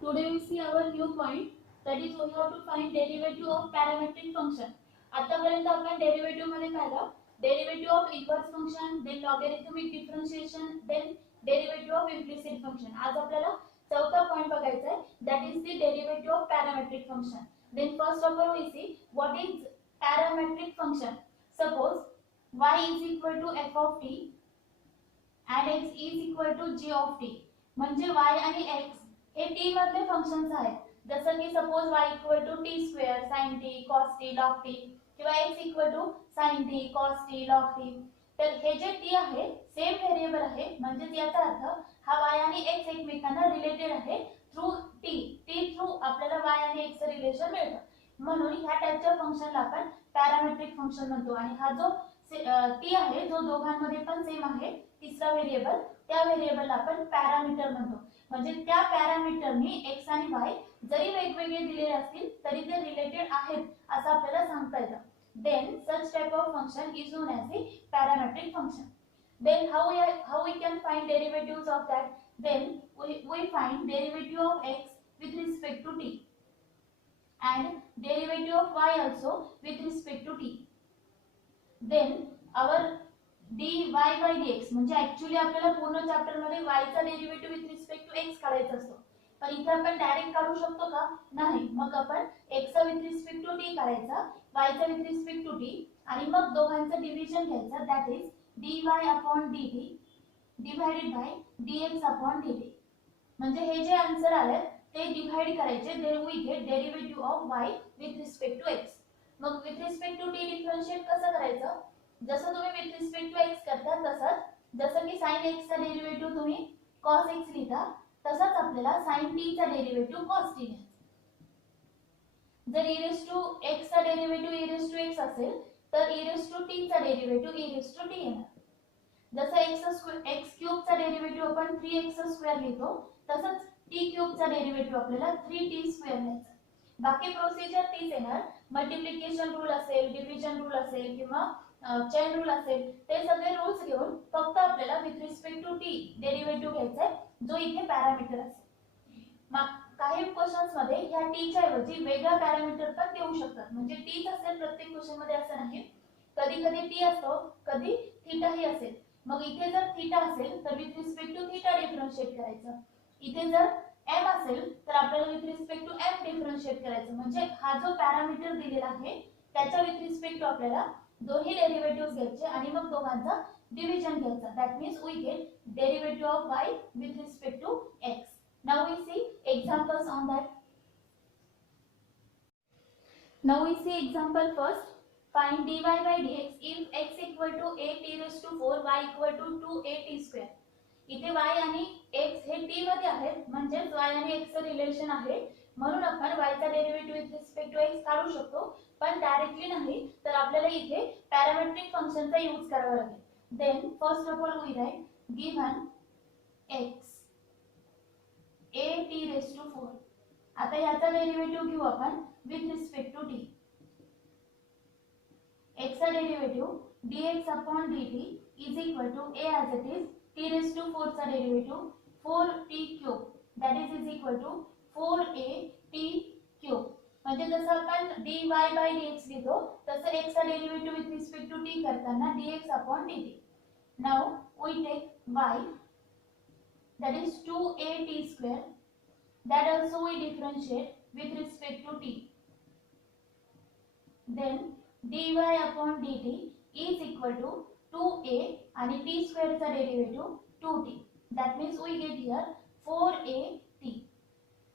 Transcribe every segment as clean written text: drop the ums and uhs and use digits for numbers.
Today we see our new point, that is we have to find derivative of parametric function. आतापर्यंत आपण derivative मध्ये पाहिलं derivative of inverse function, then logarithmic differentiation, then derivative of implicit function. आज आपल्याला चौथा point बघायचा आहे, that is the derivative of parametric function. Then first of all we see what is parametric function. Suppose y is equal to f of t and x is equal to g of t. म्हणजे y आणि x हे t मधले functions आहेत. जसं की suppose y equal to t square sin t cos t log t किंवा x equal to sin t cos t log t. तर हे जे t आहे सेम व्हेरिएबल आहे, म्हणजे याचा अर्थ हा y आणि x एकमेकांना रिलेटेड आहे थ्रू t. t थ्रू आपल्याला y आणि x चे रिलेशन मिळतं. म्हणून ह्या टाइपच्या फंक्शनला आपण पॅरामेट्रिक फंक्शन म्हणतो. आणि हा जो t आहे जो दोघांमध्ये पण सेम आहे तिसरा व्हेरिएबल, त्या व्हेरिएबलला आपण पॅरामीटर म्हणतो. म्हणजे त्या पॅरामीटरनी x आणि y जरी वेगवेगळे दिलेले असतील तरी ते रिलेटेड आहेत असं आपल्याला सांगता येतं. Then such type of function is known as the parametric function. Then how we can find derivatives of that? Then we find derivative of x with respect to t and derivative of y also with respect to t. Then our dy by dx म्हणजे actually आपल्याला पूर्ण chapter मध्ये y चा derivative with respect to x काढायचा असतो, पण इथे आपण डायरेक्ट काढू शकतो का? नाही. मग आपण x चा विथ रिस्पेक्ट टू t काढायचा, y चा विथ रिस्पेक्ट टू t आणि मग दोघांचं डिव्हिजन घ्यायचं, that is dy upon dt divided by dx upon dt. म्हणजे हे जे आन्सर आले ते डिवाइड करायचे, then we get derivative of y with respect to x. मग with respect to t differentiate कसं करायचं? जसं तुम्ही विथ रिस्पेक्ट टू x करता तसंच, जसं की sin x चा डेरिव्हेटिव्ह तुम्ही cos x लिहिता तसंच आपल्याला sin t चा डेरिव्हेटिव्ह cos t लिहायचा. जर e raised to x चा derivative e raised to x असेल तर e raised to t चा derivative e raised to t येणार. जसं x क्यूब चा डेरिव्हेटिव्ह आपण 3x स्क्वेअर लिहितो तसंच t क्यूब चा डेरिव्हेटिव्ह आपल्याला 3t स्क्वेअर लिहायचा. बाकी प्रोसिजर तीच येणार. मल्टिप्लिकेशन रूल असेल, डिव्हिजन रूल असेल किंवा चेन रूल असेल, ते सगळे रूल्स घेऊन फक्त आपल्याला with respect to t derivative घ्यायचा आहे जो इथे पॅरामीटर असेल. मग काही क्वेश्चन्स मध्ये ह्या टी च्या ऐवजी वेगळा पॅरामीटर पण देऊ शकतात. म्हणजे टीच असेल प्रत्येक क्वेश्चन मध्ये असं नाही, कधी कधी टी असतो, कधी थीटा ही असेल. मग इथे जर थीटा असेल तर with respect to theta differentiate करायचं. इथे जर m असेल तर आपल्याला with respect to m differentiate करायचं. म्हणजे हा जो पॅरामीटर दिलेला आहे त्याच्या विथ रिस्पेक्ट टू आपल्याला दोन्ही डेरिव्हेटिव्हज घ्यायचे आणि मग दोघांचा डिव्हिजन घ्यायचा. That means we get derivative of y with respect to x. Now we see examples on that. Now we see example first. Find dy by dx if x equal to 8t raised to 4 y equal to 2at square. इथे y आणि x हे t मध्ये आहेत, म्हणजे y आणि x चे relation आहे, म्हणून आपण y चा derivative with respect to x काढू शकतो, पण डायरेक्टली नाही. तर आपल्याला इथे पॅरामेट्रिक फंक्शनचा यूज करावा लागेल. Then first of all we write given x at raised to 4. आता याचा डेरिव्हेटिव्ह घेऊ आपण with respect to t. x चा derivative dx upon dt is equal to a as it is t raised to 4 चा derivative 4t cube, that is equal to 4at cube. म्हणजे जसं आपण dy by dx लिहितो तसं x चा derivative with respect to t करताना dx upon dt. Now we take y, that is 2at square, that also we differentiate with respect to t. Then dy upon dt is equal to 2a आणि t square चा derivative 2t. That means we get here 4at.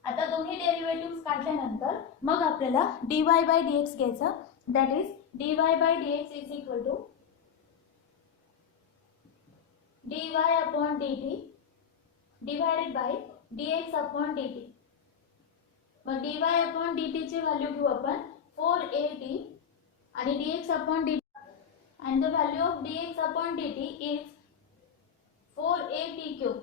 आता दोन्ही derivatives काढल्यानंतर मग आपल्याला dy by dx घ्यायचा, that is dy by dx is equal to dy upon dt divided by dx upon dt. मग dy upon dt ची value घेऊ आपण 4at आणि dx upon dt, and the value of dx upon dt is 4at cube.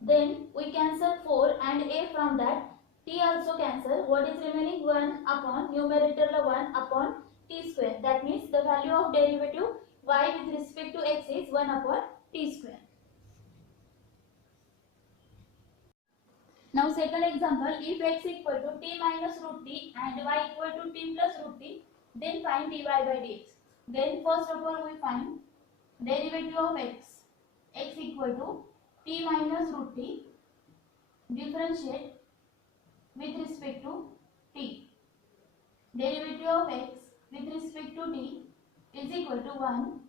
Then we cancel 4 and a from that, t also cancel. What is remaining? 1 upon numerator 1 upon t square. That means the value of derivative y with respect to x is 1 upon t square. Now second example, if x equal to t minus root t and y equal to t plus root t, then find dy by dx. Then first of all we find derivative of x equal to t minus root t, differentiate with respect to t. Derivative of x with respect to t is equal to 1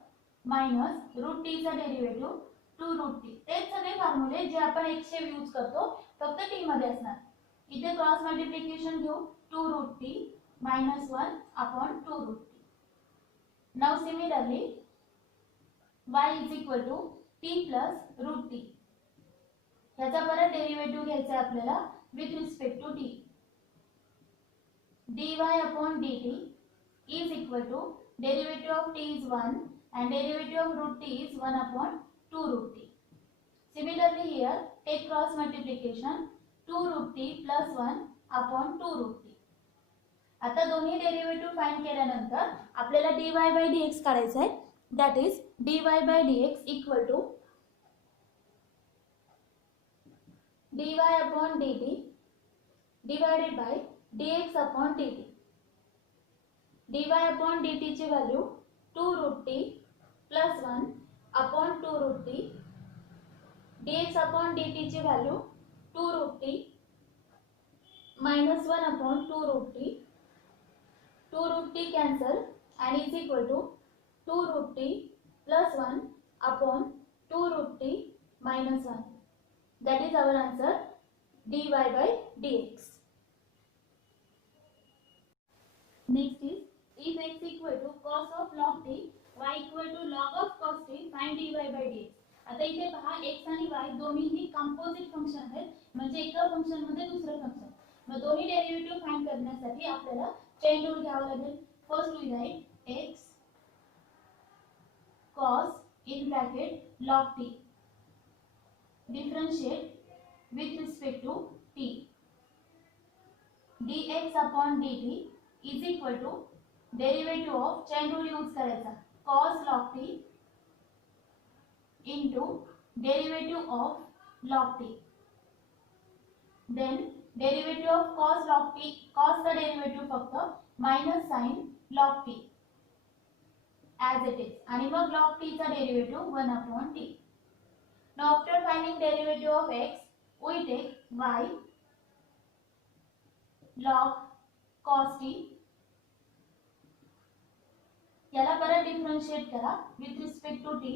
minus root t चा derivative 2 root t. तेच सगळे फॉर्म्युले जे आपण x चे use करतो फक्त t मध्ये असणार. इथे क्रॉस मल्टिप्लिकेशन घेऊ 2 root t minus 1 upon 2 root t. Now similarly y is equal to t plus root t. ह्याचा परत डेरिव्हेटिव्ह घ्यायचा आहे आपल्याला with respect to t. dy upon dt is equal to derivative of t is 1 and derivative of root t is 1 upon 2 root t. Similarly here take cross multiplication 2 root t plus 1 upon 2 root t. आता दोन्ही derivative find केल्यानंतर आपल्याला dy by dx काढायचा आहे. that is dy by dx equal to dy upon dt divided by dx upon dt. dy upon dt ची value 2 root t plus 1 upon 2 root t. dx upon dt ची value 2 root t minus 1 upon 2 root t. 2 root t cancel and is equal to 2 root t plus 1 upon 2 root t minus 1. That is our answer dy by dx. Next is if x equal to cos of log t, y equal to log of cos t, find dy by dx. आता इथे पहा x आणि y दोन्हीही composite function आहेत, म्हणजे एका function मध्ये दुसरे फंक्शन. मग दोन्ही डेरिव्हेटिव्ह फाइंड करण्यासाठी आपल्याला चेन रूल घ्यावा लागेल. First we write x cos in bracket log t differentiate with respect to t. dx upon dt is equal to derivative of chain rule use करायचा cos log t into derivative of log t. Then derivative of cos log t, cos चा derivative फक्त minus sin log t as it is आणि मग log t चा derivative 1 upon t. Now after finding derivative of x we take y log cos t. याला परत differentiate करा with respect to t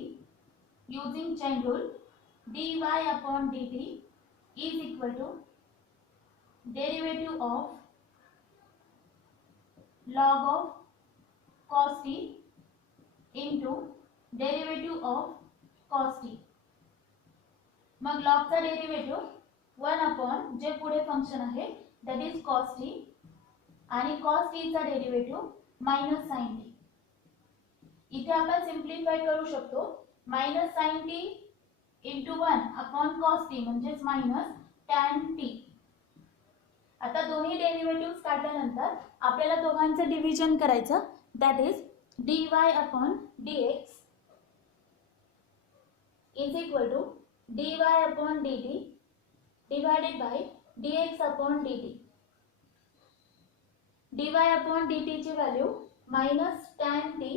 using chain rule. dy upon dt is equal to derivative of log of cos t into derivative of cos t. मग log चा derivative 1 upon जे पुढे function आहे that is cos t आणि cos t चा derivative minus sin t. इथे आपण सिंप्लिफाय करू शकतो minus sin t into 1 upon cos t म्हणजेच minus tan t. आता दोन्ही डेरिव्हेटिव्हज काढल्यानंतर आपल्याला दोघांचं डिव्हिजन करायचं that is dy upon dx is equal to dy upon dt divided by dx upon dt. dy upon dt ची value minus tan t,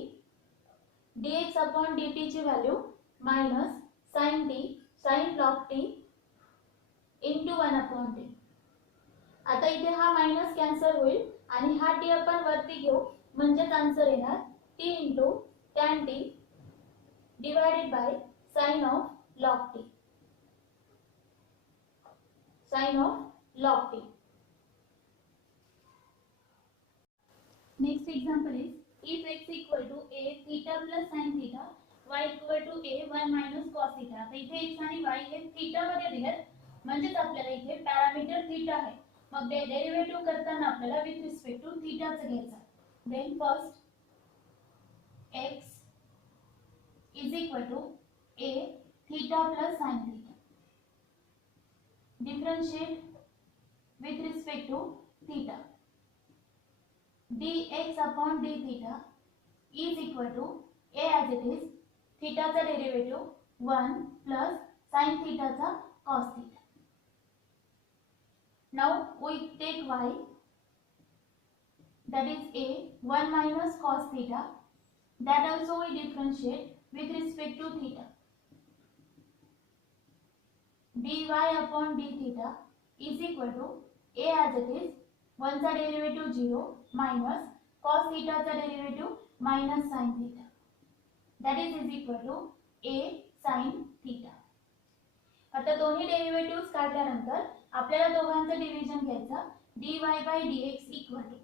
dx upon dt ची value minus sin t, sin log t into 1 upon t. आता इथे हा minus cancel होईल आणि हा t आपण वरती घेऊ म्हणजे आन्सर येणार t into tan t divided by sin of log t. Sin of log t. Next example is if x equal to a theta plus sin theta, y equal to a 1 minus cos theta. आता इथे x आणि y हे theta मध्ये दिलेत म्हणजेच आपल्याला इथे parameter theta आहे. मग डेरिव्हेटिव्ह करताना आपल्याला विथ रिस्पेक्ट टू थीटा चा घ्यायचा. Then first x is equal to a theta plus sin theta. Differentiate with respect to theta. dx upon d theta is equal to a as it is theta चा derivative 1 plus sin theta चा cos theta. Now we take y, that is a 1 minus cos theta, that also we differentiate with respect to theta. dy upon d theta is equal to a as it is 1 चा derivative 0 minus cos theta चा derivative minus sin theta, that is equal to a sin theta. आता दोन्ही derivatives काढल्यानंतर आपल्याला दोघांचं division घ्यायचं. dy by dx equal to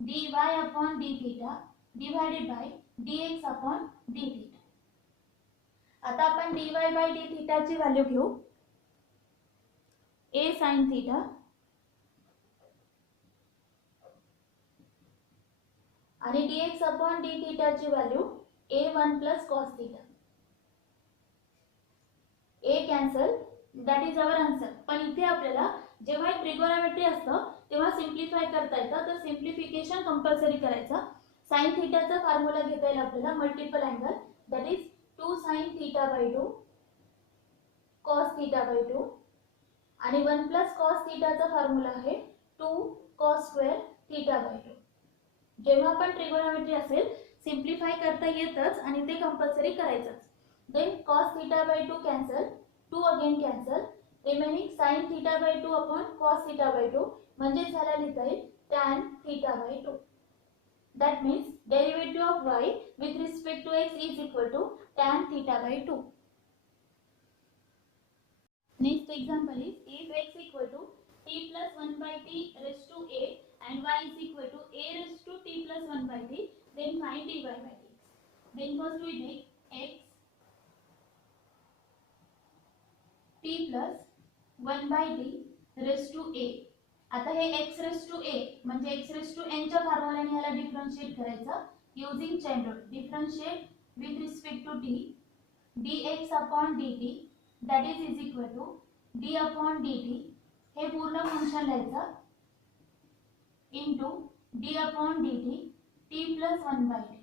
dy upon d theta divided by dx upon d theta. आता आपण dy by d theta ची value घेऊ a sin theta आणि dx upon d theta ची value a1 plus cos theta. a cancel, that is our answer. पण इथे आपल्याला जेव्हा ट्रिगोनॉमेट्री असतं तेव्हा सिम्प्लिफाय करता येतं, तर सिम्प्लिफिकेशन कंपल्सरी करायचं. sin थीटाचा फॉर्म्युला घेता येईल आपल्याला multiple angle, that is 2 sin theta by 2 cos theta by 2 आणि 1 plus cos theta चा फॉर्म्युला आहे 2 cos square theta by 2. जेव्हा आपण ट्रिगोनॉमेट्री असेल सिम्प्लिफाय करता येतच आणि ते कंपल्सरी करायचंच. Then cos theta by 2 cancel, 2 again cancel, remaining sin theta by 2 upon cos theta by 2 म्हणजे झाला लिहिता येईल tan theta by 2. That means derivative of y with respect to x is equal to tan theta by 2. Next example is if x equal to t plus 1 by t raised to a and y is equal to a raised to t plus 1 by t, then find dy by dx. Then first we take x t plus 1 by t raised to a. आता हे x raised to a म्हणजे x raised to n च्या फॉर्म्युलाने ह्याला differentiate करायचं using chain rule. Differentiate with respect to t dx upon dt that is equal to d upon dt, हे पूर्ण function लिहायचं into d upon dt t plus 1 by t,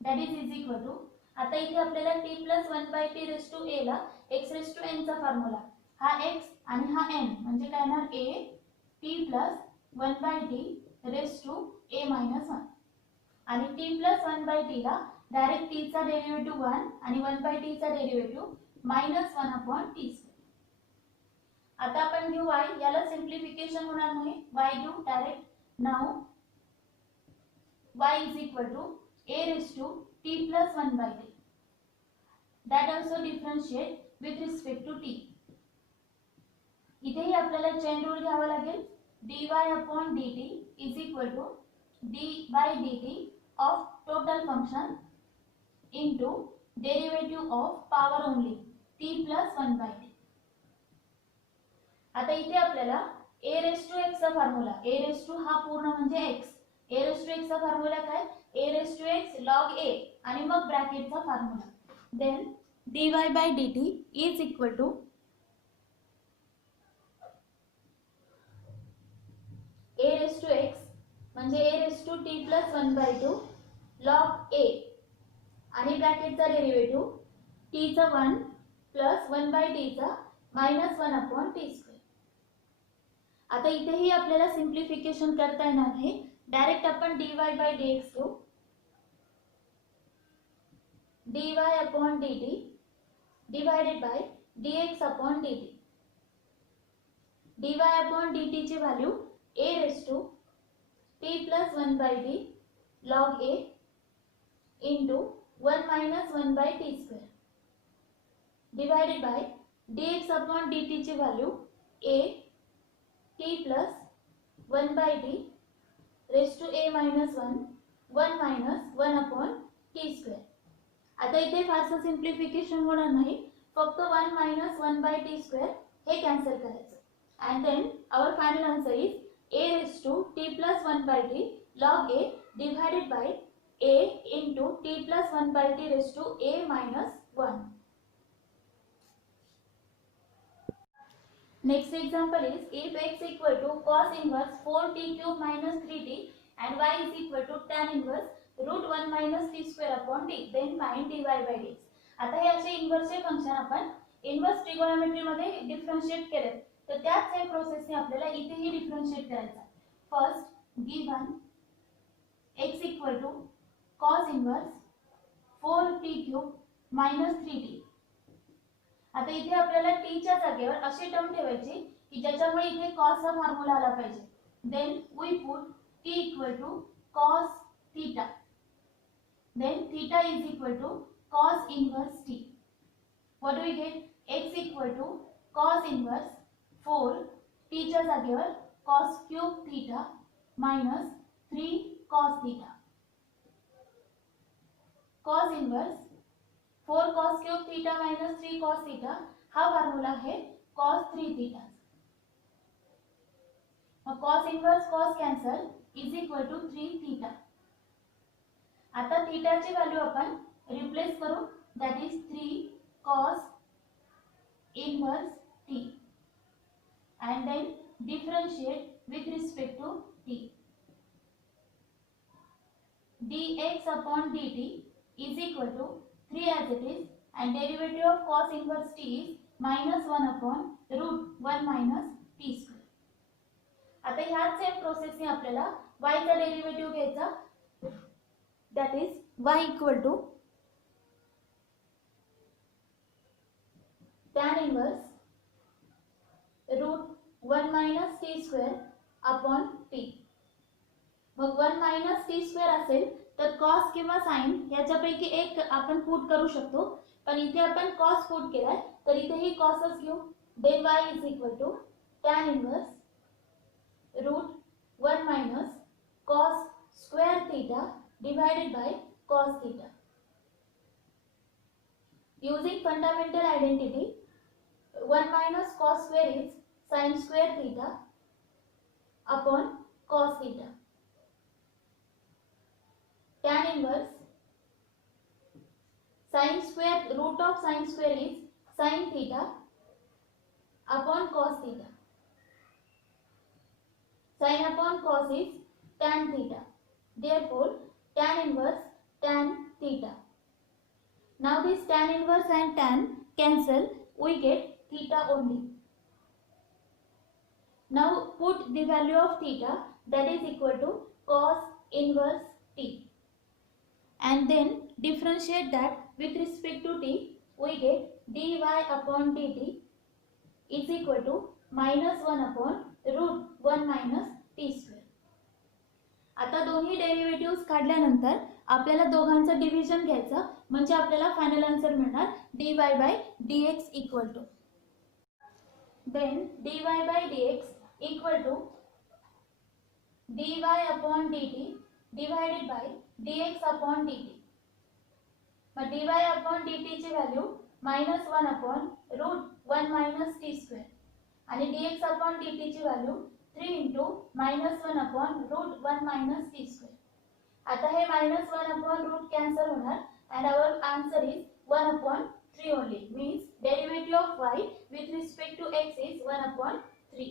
that is equal to. आता इथे आपल्याला t plus 1 by t raised to a ला x raised to n चा formula, हा x आणि हा n म्हणजे काय ना a t plus 1 by t raised to a minus 1 आणि t plus 1 by t ला डायरेक्ट t चा डेरिव्हेटिव्ह 1 आणि 1 by t चा derivative minus 1 upon t square. आता आपण घेऊ y, याला सिम्प्लिफिकेशन होणार नाही, y घेऊ direct. Now y is equal to a raised to t plus 1 by t, that also differentiate with respect to t. इथेही आपल्याला चेन रूल घ्यावा लागेल. dy upon dt is equal to d by dt of total function into derivative of power only t plus 1 by t. आता इथे आपल्याला a raised to x चा formula, a raised to हा पूर्ण म्हणजे x, a raised to x चा formula काय a raised to x log a आणि मग ब्रॅकेटचा formula. Then dy by dt is equal to a raised to x म्हणजे a raised to t plus 1 by 2 log a आणि ब्रॅकेटचा derivative t चा 1 plus 1 by t चा minus 1 upon t square. आता इथेही आपल्याला सिम्प्लिफिकेशन करता येणार नाही, डायरेक्ट आपण dy by dx घेऊ. dy upon dt divided by dx upon dt. dy upon dt ची value a raised to t plus 1 by t log a into 1 minus 1 by t square divided by dx upon dt ची value a t plus 1 by t raised to a minus 1 1 minus 1 upon t square. आता इथे फारसं simplification होणार नाही, फक्त 1 minus 1 by t square हे cancel करायचं. and then our final answer is a raised to t plus 1 by t log a divided by a into t plus 1 by t raised to a minus 1. Next example is if x equal to cos inverse 4t cube minus 3t and y is equal to tan inverse root 1 minus t square upon t, then find dy by dx. आता हे असे इन्व्हर्सचे function आपण inverse ट्रिगोनॉमेट्री मध्ये differentiate केले, तर त्याच same प्रोसेसने आपल्याला इथेही डिफरन्शिएट करायचा. First given x equal to cos inverse 4t cube minus 3t. आता इथे आपल्याला t च्या जागेवर अशी टर्म ठेवायची की ज्याच्यामुळे इथे cos हा फॉर्म्युला आला पाहिजे. Then we put t equal to cos theta. Then theta is equal to cos inverse t. What do we get? X equal to cos inverse 4 t च्या जागेवर cos cube theta minus 3 cos theta. Cos inverse 4 cos cube theta minus 3 cos theta हा formula है cos 3 theta. Cos inverse cos cancel is equal to 3 theta. आता थीटाची value आपण replace करू. That is 3 cos inverse t and then differentiate with respect to t. dx upon dt is equal to 3 as it is and derivative of cos inverse t is minus 1 upon root 1 minus t square. आता ह्याच same प्रोसेसने आपल्याला y चा derivative घ्यायचा. That is y equal to tan inverse root 1 minus t square upon t. मग 1 minus t square असेल तर cos किंवा sin याच्यापैकी एक आपण पुट करू शकतो, पण इथे आपण cos पुट केलाय तर इथेही cosच घेऊ. then y is equal to tan inverse root 1 minus cos square theta divided by cos theta. Using fundamental identity, 1 minus cos square is sin square theta upon cos theta. Tan inverse sin square root of sin square is sin theta upon cos theta. Sin upon cos is tan theta. Therefore, tan inverse tan theta. Now this tan inverse and tan cancel, we get theta only. Now put the value of theta, that is equal to cos inverse t, and then differentiate that with respect to t. We get dy upon dt is equal to minus 1 upon root 1 minus t square. आता दोन्ही derivatives काढल्यानंतर आपल्याला दोघांचं division घ्यायचं म्हणजे आपल्याला final answer मिळणार dy by dx equal to. Then dy by dx equal to dy upon dt divided by dx upon dt. मग dy upon dt ची value minus 1 upon root 1 minus t square आणि dx upon dt ची value 3 into minus 1 upon root 1 minus t square. आता हे minus 1 upon root cancel होणार and our answer is 1 upon 3 only. Means derivative of y with respect to x is 1 upon 3.